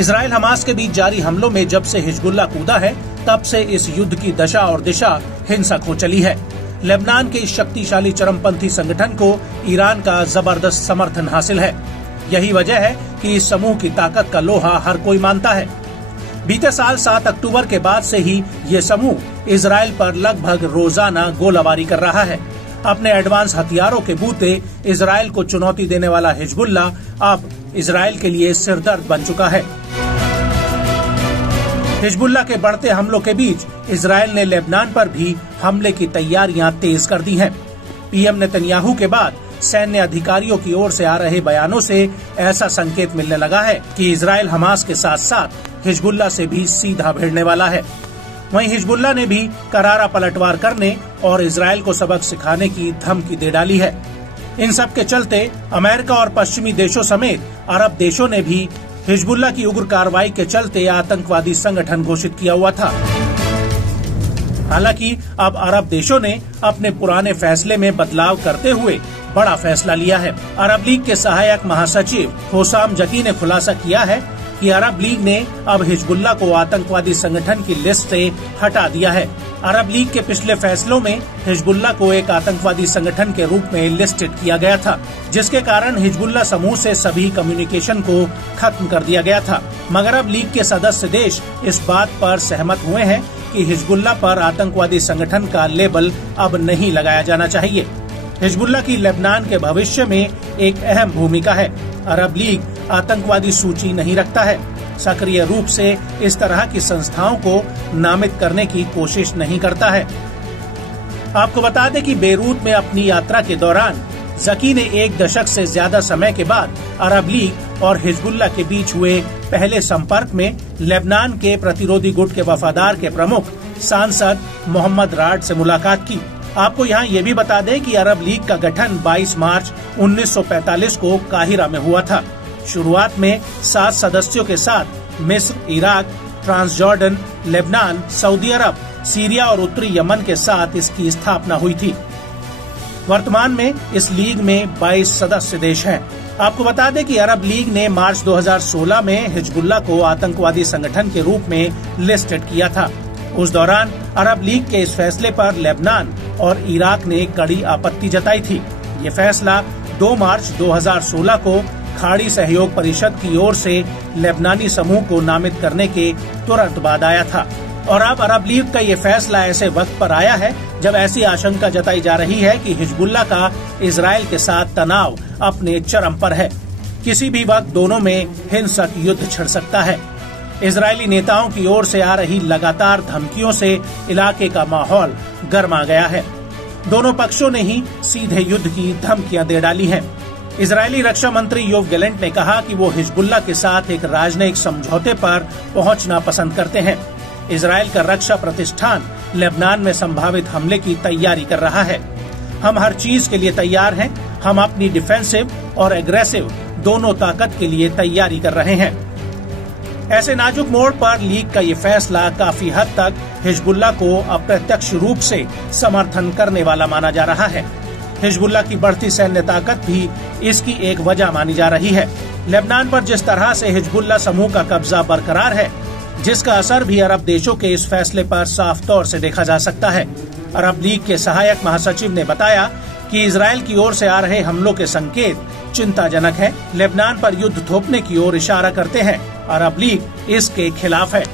Israel Hamas के बीच जारी हमलों में जब से हिजबुल्लाह कूदा है तब से इस युद्ध की दशा और दिशा हिंसक हो चली है। लेबनान के इस शक्तिशाली चरमपंथी संगठन को ईरान का जबरदस्त समर्थन हासिल है। यही वजह है कि इस समूह की ताकत का लोहा हर कोई मानता है। बीते साल 7 अक्टूबर के बाद से ही ये समूह इजराइल पर लगभग रोजाना गोलाबारी कर रहा है। अपने एडवांस हथियारों के बूते इजराइल को चुनौती देने वाला हिजबुल्लाह अब इजराइल के लिए सिरदर्द बन चुका है। हिजबुल्लाह के बढ़ते हमलों के बीच इजराइल ने लेबनान पर भी हमले की तैयारियां तेज कर दी हैं। पीएम नेतन्याहू के बाद सैन्य अधिकारियों की ओर से आ रहे बयानों से ऐसा संकेत मिलने लगा है कि इजराइल हमास के साथ साथ हिजबुल्लाह से भी सीधा भिड़ने वाला है। वहीं हिजबुल्लाह ने भी करारा पलटवार करने और इजराइल को सबक सिखाने की धमकी दे डाली है। इन सब के चलते अमेरिका और पश्चिमी देशों समेत अरब देशों ने भी हिजबुल्लाह की उग्र कार्रवाई के चलते आतंकवादी संगठन घोषित किया हुआ था। हालांकि अब अरब देशों ने अपने पुराने फैसले में बदलाव करते हुए बड़ा फैसला लिया है। अरब लीग के सहायक महासचिव होसाम जकी ने खुलासा किया है कि अरब लीग ने अब हिजबुल्लाह को आतंकवादी संगठन की लिस्ट से हटा दिया है। अरब लीग के पिछले फैसलों में हिजबुल्लाह को एक आतंकवादी संगठन के रूप में लिस्टेड किया गया था, जिसके कारण हिजबुल्लाह समूह से सभी कम्युनिकेशन को खत्म कर दिया गया था। मगर अब लीग के सदस्य देश इस बात पर सहमत हुए हैं कि हिजबुल्लाह पर आतंकवादी संगठन का लेबल अब नहीं लगाया जाना चाहिए। हिजबुल्लाह की लेबनान के भविष्य में एक अहम भूमिका है। अरब लीग आतंकवादी सूची नहीं रखता है, सक्रिय रूप से इस तरह की संस्थाओं को नामित करने की कोशिश नहीं करता है। आपको बता दें कि बेरूत में अपनी यात्रा के दौरान जकी ने 1 दशक से ज्यादा समय के बाद अरब लीग और हिजबुल्लाह के बीच हुए पहले संपर्क में लेबनान के प्रतिरोधी गुट के वफादार के प्रमुख सांसद मोहम्मद राड से मुलाकात की। आपको यहाँ ये भी बता दें कि अरब लीग का गठन 22 मार्च 1945 को काहिरा में हुआ था। शुरुआत में 7 सदस्यों के साथ मिस्र, इराक, ट्रांसजॉर्डन, लेबनान, सऊदी अरब, सीरिया और उत्तरी यमन के साथ इसकी स्थापना हुई थी। वर्तमान में इस लीग में 22 सदस्य देश हैं। आपको बता दें कि अरब लीग ने मार्च 2016 में हिजबुल्लाह को आतंकवादी संगठन के रूप में लिस्टेड किया था। उस दौरान अरब लीग के इस फैसले पर लेबनान और इराक ने कड़ी आपत्ति जताई थी। ये फैसला 2 मार्च 2016 को खाड़ी सहयोग परिषद की ओर से लेबनानी समूह को नामित करने के तुरंत बाद आया था। और अब अरब लीग का ये फैसला ऐसे वक्त पर आया है जब ऐसी आशंका जताई जा रही है कि हिजबुल्लाह का इजराइल के साथ तनाव अपने चरम पर है। किसी भी वक्त दोनों में हिंसक युद्ध छिड़ सकता है। इजरायली नेताओं की ओर से आ रही लगातार धमकियों से इलाके का माहौल गर्मा गया है। दोनों पक्षों ने ही सीधे युद्ध की धमकियां दे डाली हैं। इजरायली रक्षा मंत्री योव गैलेंट ने कहा कि वो हिजबुल्लाह के साथ एक राजनयिक समझौते पर पहुंचना पसंद करते हैं। इजराइल का रक्षा प्रतिष्ठान लेबनान में संभावित हमले की तैयारी कर रहा है। हम हर चीज के लिए तैयार हैं। हम अपनी डिफेंसिव और एग्रेसिव दोनों ताकत के लिए तैयारी कर रहे हैं। ऐसे नाजुक मोड़ पर लीग का ये फैसला काफी हद तक हिजबुल्लाह को अप्रत्यक्ष रूप से समर्थन करने वाला माना जा रहा है। हिजबुल्लाह की बढ़ती सैन्य ताकत भी इसकी एक वजह मानी जा रही है। लेबनान पर जिस तरह से हिजबुल्लाह समूह का कब्जा बरकरार है, जिसका असर भी अरब देशों के इस फैसले पर साफ तौर से देखा जा सकता है। अरब लीग के सहायक महासचिव ने बताया कि इजराइल की ओर से आ रहे हमलों के संकेत चिंताजनक है, लेबनान पर युद्ध थोपने की ओर इशारा करते हैं। अरब लीग इसके खिलाफ है।